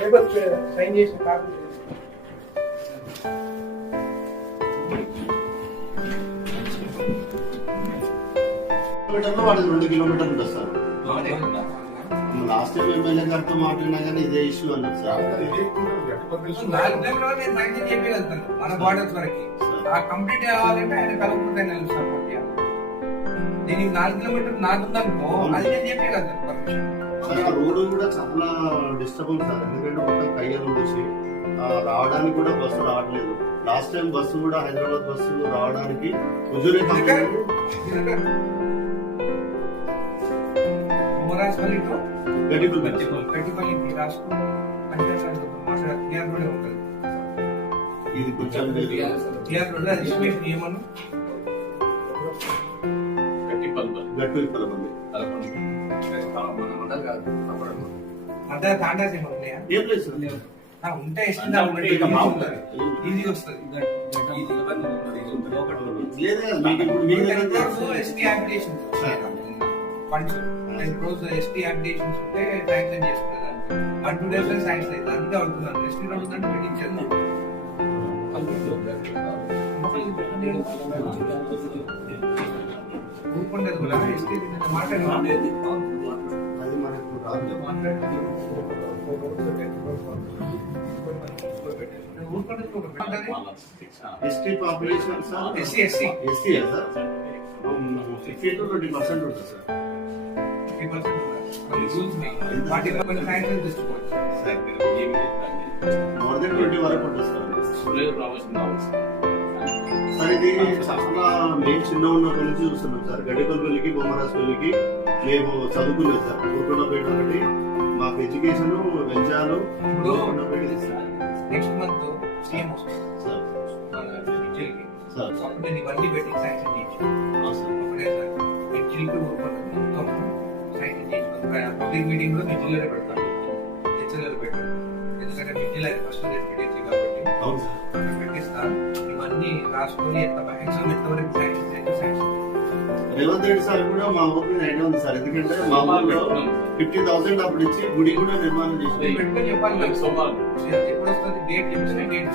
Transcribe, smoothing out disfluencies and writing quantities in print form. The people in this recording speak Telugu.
పేపర్ సైన్ చేసిన కాపీ వాడికి 2 కిలోమీటర్లు వస్తారు. లాస్ట్ టైం ఎమ్మెల్యే గారితో మాట్లాడినా కానీ ఇదే ఇష్యూ అన్నారు సార్. మన బార్డర్స్ వరకు కంప్లీట్ కావాలంటే ఆయన కలుపుకుంటే సపోర్ట్ చేయాలి. దీనికి 4 కిలోమీటర్లు నాకుందనుకో అది నేను చెప్పే కదా సార్. రోడ్డు కూడా చాలా డిస్టర్బెన్స్ సార్. ఎందుకంటే మొత్తం కయ్యలు వచ్చి రావడానికి కూడా బస్సు రావట్లేదు. లాస్ట్ టైం బస్సు కూడా హైదరాబాద్ బస్సు రావడానికి గట్టిపల్లికి రాసుకుని మాట్లాడే ఉంటుంది. ఇది కొంచెం ఏమను అంటే తాండాస్ ఏమన్నా ఉన్నాయా? ఏం లేదు సార్. ఉంటే ఈజీ వస్తుంది. ఎస్టీ అప్లికేషన్ ఫండ్స్ రోజు ఎస్టీ అప్లికేషన్స్ ఉంటే శాంక్షన్ చేసుకునేదాన్ని 1-2 days లో శాంక్షన్ అయితే అందుకే అవుతున్నాను. ఎస్టీ అడుగుతుంటే మీటింగ్ చేద్దాం. ఊరుకుండేది కూడా ఎస్టీ మాట్లాడేది ST population sir. SC sir 15 to 20% ఉంటుంది సార్. 50% మోర్ దెన్ 20 వరకు ఉంటుంది సార్. సార్ ఇది చాలా మేము చిన్న ఉన్నప్పటి నుంచి చూస్తున్నాం సార్. గడ్డిపల్లికి బొమ్మరాజపల్లికి మేము చదువుకులేదు సార్. ఊరుకొండపేట ఒకటి మాకు ఎడ్యుకేషన్ వెంచాలు నెక్స్ట్ మంత్ సీఎం వస్తుంది సార్. అప్పుడు నేను ఇవన్నీ పెట్టి శాంక్షన్ చేసి ఒకటే సార్ జిల్లుకి మొత్తం శాంక్షన్ చేసి పబ్లిక్ మీటింగ్ లో మీ జిల్లాలో పెడతాను. హెచ్ఎల్ఏలో పెట్టాను. ఎందుకంటే మీ జిల్లా ఫస్ట్ పెట్టింది కాబట్టి పెట్టిస్తాను. ఇవన్నీ రాసుకొని ఎగ్జామ్ ఎంతవరకు శాంక్షన్ చేసి శాంక్షన్. రేవంత్ రెడ్డి సార్ కూడా మా ఊరికి ఐడియా ఉంది సార్. ఎందుకంటే మా ఊరిలో 50,000 అప్పుడు ఇచ్చి గుడి కూడా నిర్మాణం చేసి పెట్టుకొని చెప్పాలి. ఎప్పుడు వస్తుంది డేట్ చెప్పిన డేట్